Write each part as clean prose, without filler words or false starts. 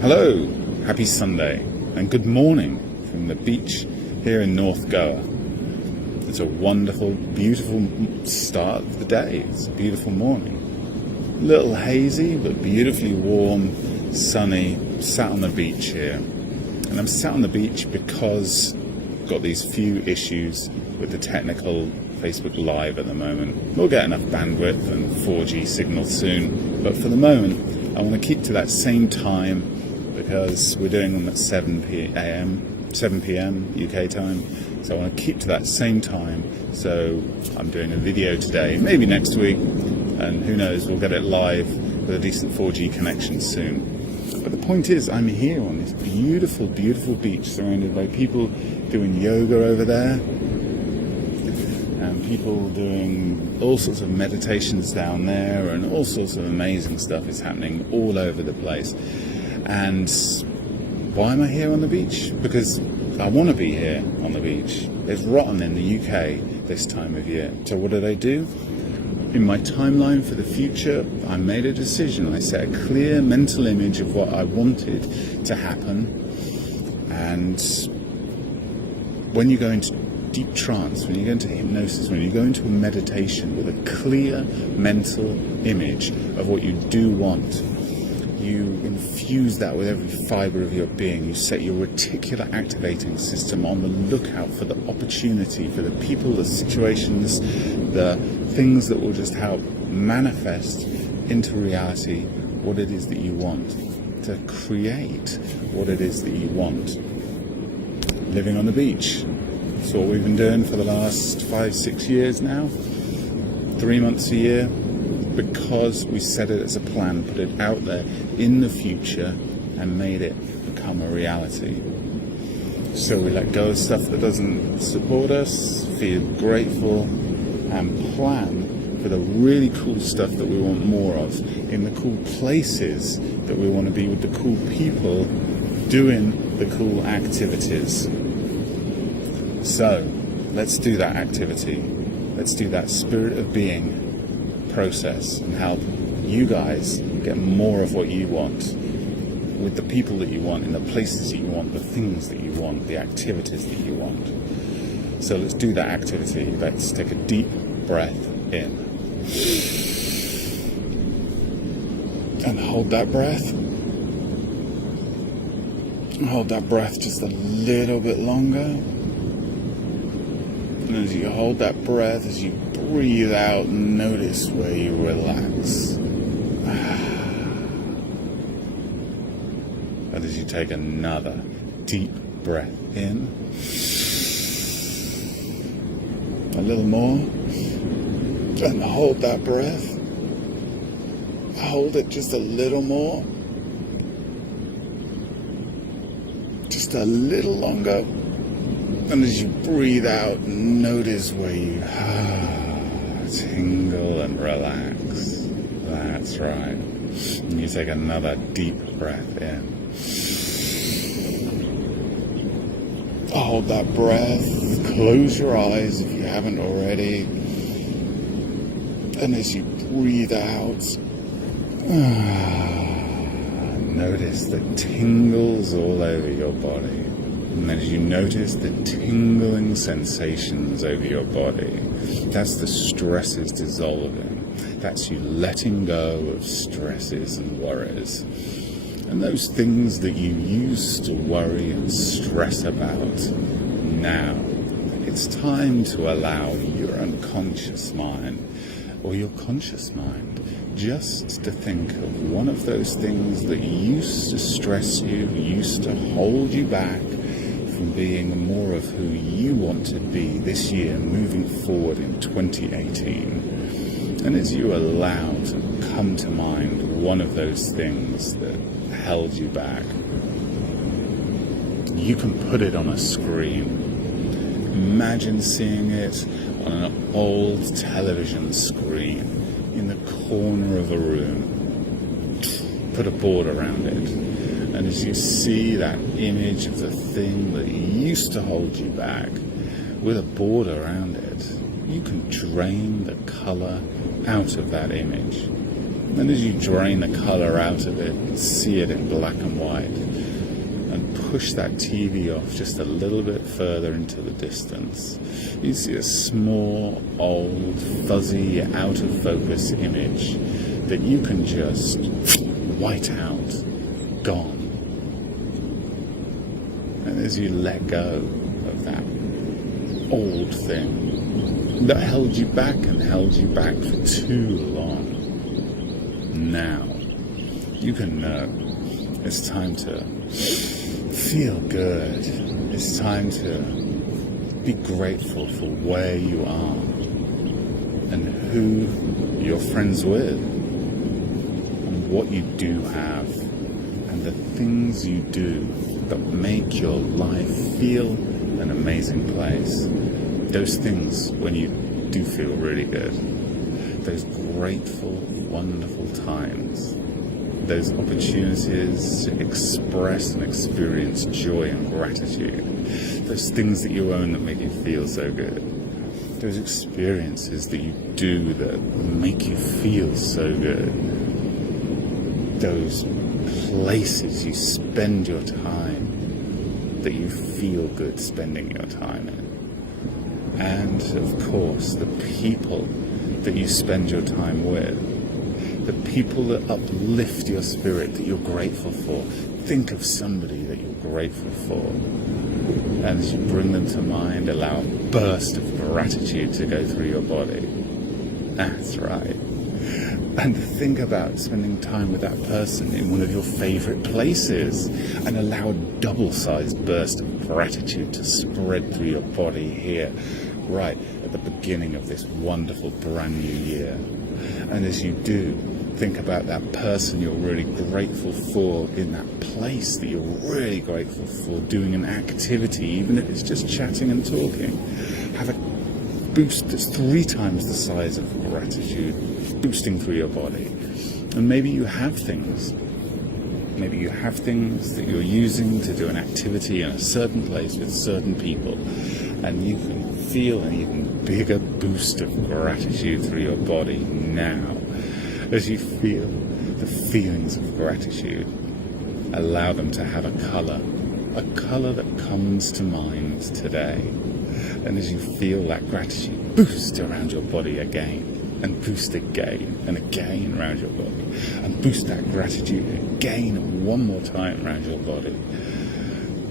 Hello, happy Sunday, and good morning from the beach here in North Goa. It's a wonderful, beautiful start of the day. It's a beautiful morning. A little hazy, but beautifully warm, sunny, sat on the beach here. And I'm sat on the beach because I've got these few issues with the technical Facebook Live at the moment. We'll get enough bandwidth and 4G signal soon, but for the moment, I want to keep to that same time because we're doing them at 7 p.m. UK time. So I want to keep to that same time. So I'm doing a video today, maybe next week, and who knows, we'll get it live with a decent 4G connection soon. But the point is, I'm here on this beautiful, beautiful beach surrounded by people doing yoga over there, and people doing all sorts of meditations down there, and all sorts of amazing stuff is happening all over the place. And why am I here on the beach? Because I want to be here on the beach. It's rotten in the UK this time of year. So what did I do? In my timeline for the future, I made a decision. I set a clear mental image of what I wanted to happen. And when you go into deep trance, when you go into hypnosis, when you go into a meditation with a clear mental image of what you do want, you infuse that with every fibre of your being. You set your reticular activating system on the lookout for the opportunity, for the people, the situations, the things that will just help manifest into reality what it is that you want, to create what it is that you want. Living on the beach. That's what we've been doing for the last 5-6 years now. 3 months a year. Because we set it as a plan, put it out there in the future and made it become a reality. So we let go of stuff that doesn't support us, feel grateful, and plan for the really cool stuff that we want more of, in the cool places that we want to be with the cool people doing the cool activities. So let's do that activity. Let's do that spirit of being process and help you guys get more of what you want with the people that you want, in the places that you want, the things that you want, the activities that you want. So let's do that activity. Let's take a deep breath in and hold that breath. Hold that breath just a little bit longer. And as you hold that breath, as you breathe out, notice where you relax. And as you take another deep breath in, a little more, and hold that breath. Hold it just a little more, just a little longer. And as you breathe out, notice where you tingle and relax. That's right. And you take another deep breath in. Hold that breath. Close your eyes if you haven't already. And as you breathe out, notice the tingles all over your body. And as you notice the tingling sensations over your body, that's the stresses dissolving. That's you letting go of stresses and worries. And those things that you used to worry and stress about, now it's time to allow your unconscious mind or your conscious mind just to think of one of those things that used to stress you, used to hold you back from being more of who you want to be this year, moving forward in 2018. And as you allow to come to mind one of those things that held you back, you can put it on a screen. Imagine seeing it on an old television screen in the corner of a room. Put a board around it. And as you see that image of the thing that used to hold you back, with a board around it, you can drain the colour out of that image. And as you drain the colour out of it, see it in black and white, and push that TV off just a little bit further into the distance, you see a small, old, fuzzy, out of focus image that you can just white out, gone. And as you let go of that old thing that held you back and held you back for too long, now you can know it's time to feel good. It's time to be grateful for where you are and who you're friends with and what you do have and the things you do that make your life feel an amazing place. Those things when you do feel really good. Those grateful, wonderful times. Those opportunities to express and experience joy and gratitude. Those things that you own that make you feel so good. Those experiences that you do that make you feel so good. Those places you spend your time that you feel good spending your time in. And of course, the people that you spend your time with. The people that uplift your spirit, that you're grateful for. Think of somebody that you're grateful for. And as you bring them to mind, allow a burst of gratitude to go through your body. That's right. And think about spending time with that person in one of your favorite places and allow a double-sized burst of gratitude to spread through your body here, right at the beginning of this wonderful brand new year. And as you do, think about that person you're really grateful for in that place that you're really grateful for, doing an activity, even if it's just chatting and talking. Have a boost that's 3 times the size of gratitude, boosting through your body. And maybe you have things. Maybe you have things that you're using to do an activity in a certain place with certain people. And you can feel an even bigger boost of gratitude through your body now. As you feel the feelings of gratitude, allow them to have a colour that comes to mind today. And as you feel that gratitude boost around your body again, and boost again and again around your body, and boost that gratitude again and one more time around your body,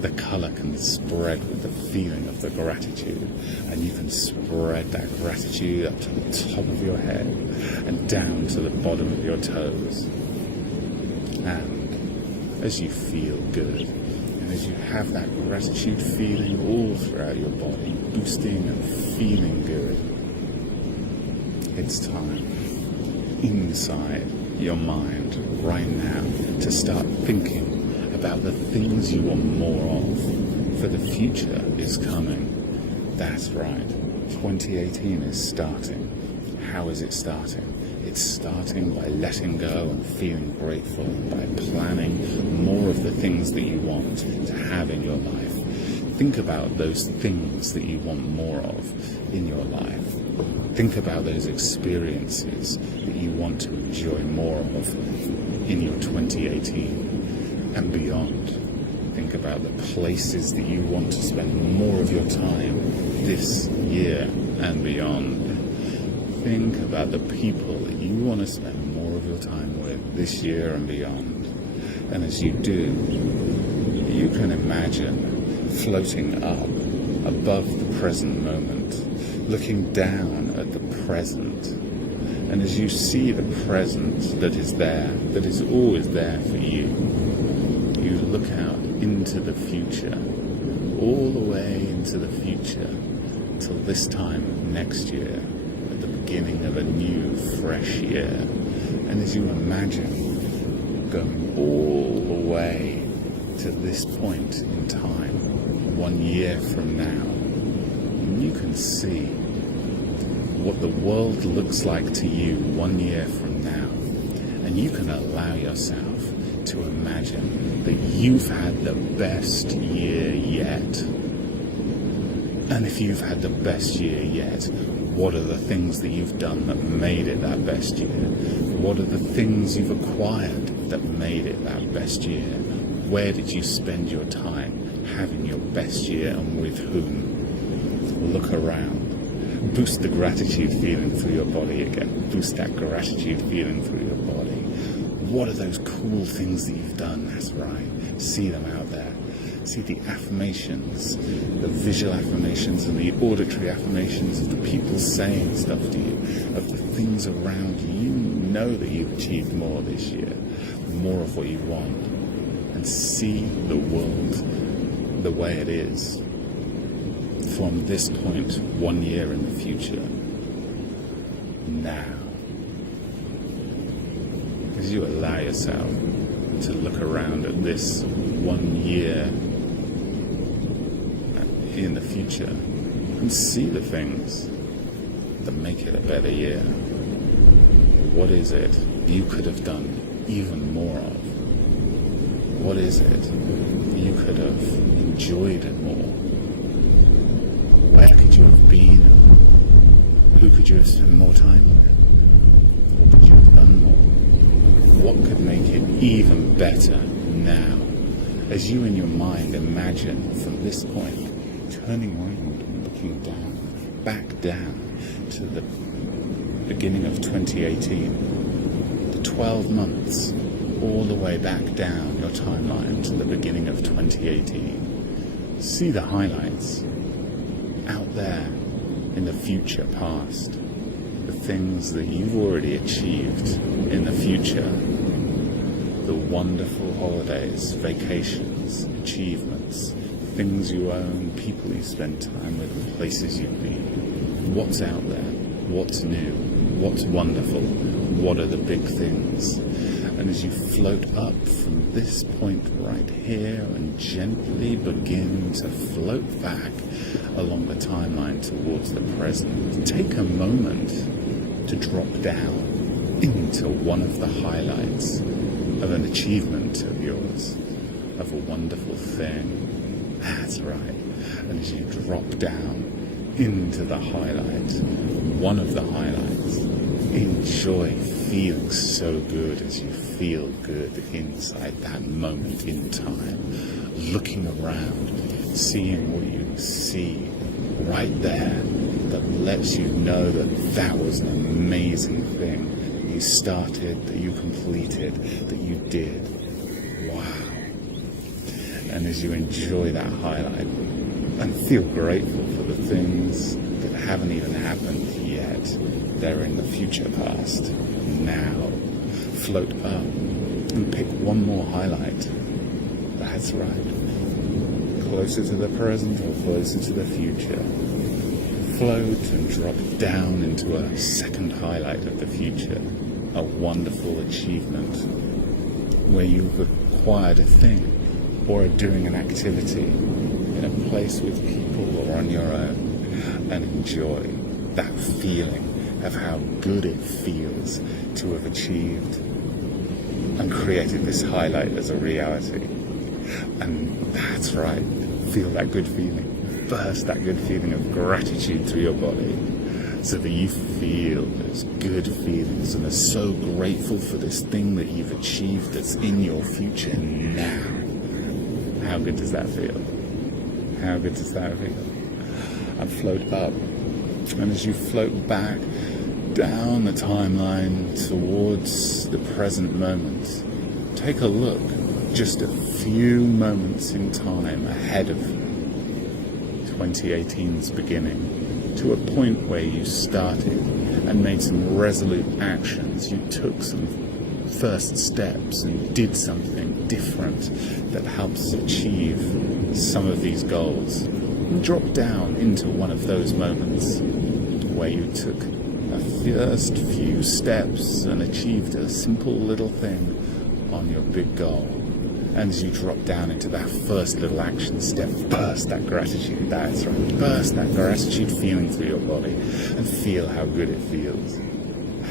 the colour can spread with the feeling of the gratitude, and you can spread that gratitude up to the top of your head and down to the bottom of your toes. And as you feel good, and as you have that gratitude feeling all throughout your body, boosting and feeling good, it's time inside your mind right now to start thinking about the things you want more of, for the future is coming. That's right, 2018 is starting. How is it starting? It's starting by letting go and feeling grateful, by planning more of the things that you want to have in your life. Think about those things that you want more of in your life. Think about those experiences that you want to enjoy more of in your 2018 and beyond. Think about the places that you want to spend more of your time this year and beyond. Think about the people that you want to spend more of your time with this year and beyond. And as you do, you can imagine floating up above the present moment, looking down at the present. And as you see the present that is there, that is always there for you, you look out into the future, all the way into the future, till this time next year, at the beginning of a new, fresh year. And as you imagine going all the way to this point in time, 1 year from now, you can see what the world looks like to you 1 year from now. And you can allow yourself to imagine that you've had the best year yet. And if you've had the best year yet, what are the things that you've done that made it that best year? What are the things you've acquired that made it that best year? Where did you spend your time having your best year, and with whom? Look around. Boost the gratitude feeling through your body again. Boost that gratitude feeling through your body. What are those cool things that you've done? That's right. See them out there. See the affirmations, the visual affirmations and the auditory affirmations of the people saying stuff to you, of the things around you. You know that you've achieved more this year, more of what you want, and see the world the way it is from this point 1 year in the future. Now, as you allow yourself to look around at this 1 year in the future and see the things that make it a better year. What is it you could have done even more of? What is it you could have enjoyed it more? Where could you have been? Who could you have spent more time with? What could you have done more? What could make it even better now? As you in your mind imagine from this point, turning around and looking down, back down to the beginning of 2018, the 12 months, all the way back down your timeline to the beginning of 2018. See the highlights out there in the future past, the things that you've already achieved in the future, the wonderful holidays, vacations, achievements, things you own, people you spend time with, places you've been. What's out there? What's new? What's wonderful? What are the big things? And as you float up from this point right here and gently begin to float back along the timeline towards the present, take a moment to drop down into one of the highlights of an achievement of yours, of a wonderful thing. That's right. And as you drop down into the highlight, one of the highlights, enjoy feeling so good as you feel good inside that moment in time. Looking around, seeing what you see right there that lets you know that that was an amazing thing that you started, that you completed, that you did. Wow. And as you enjoy that highlight and feel grateful for the things that haven't even happened yet, they're in the future past. Now, float up and pick one more highlight. That's right. Closer to the present or closer to the future. Float and drop down into a second highlight of the future. A wonderful achievement where you've acquired a thing or are doing an activity in a place with people or on your own, and enjoy that feeling of how good it feels to have achieved and created this highlight as a reality. And that's right, feel that good feeling, burst that good feeling of gratitude through your body, so that you feel those good feelings and are so grateful for this thing that you've achieved that's in your future now. How good does that feel? How good does that feel? And float up. And as you float back down the timeline towards the present moment, take a look just a few moments in time ahead of 2018's beginning, to a point where you started and made some resolute actions. You took some first steps and did something different that helps achieve some of these goals. And drop down into one of those moments where you took a first few steps and achieved a simple little thing on your big goal. And as you drop down into that first little action step, burst that gratitude, that's right, burst that gratitude feeling through your body and feel how good it feels.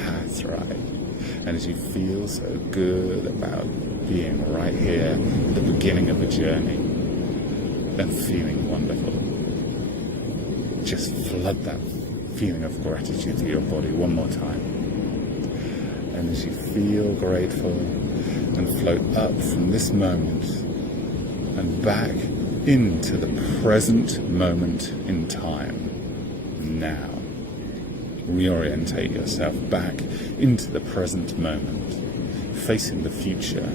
That's right. And as you feel so good about being right here at the beginning of a journey and feeling wonderful, just flood that feeling of gratitude through your body one more time. And as you feel grateful and float up from this moment and back into the present moment in time, now. Reorientate yourself back into the present moment, facing the future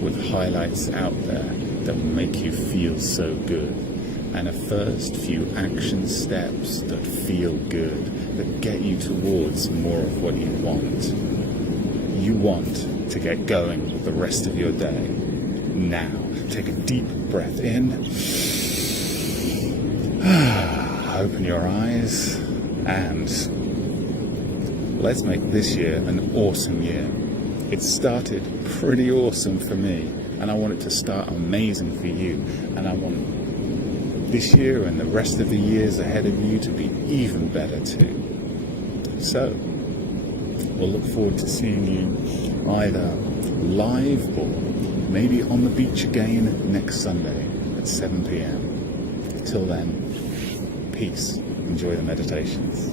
with highlights out there that make you feel so good, and a first few action steps that feel good, that get you towards more of what you want. You want to get going with the rest of your day. Now, take a deep breath in. Open your eyes and let's make this year an awesome year. It started pretty awesome for me, and I want it to start amazing for you. And I want this year and the rest of the years ahead of you to be even better too. So, we'll look forward to seeing you either live or maybe on the beach again next Sunday at 7 p.m. Till then, peace. Enjoy the meditations.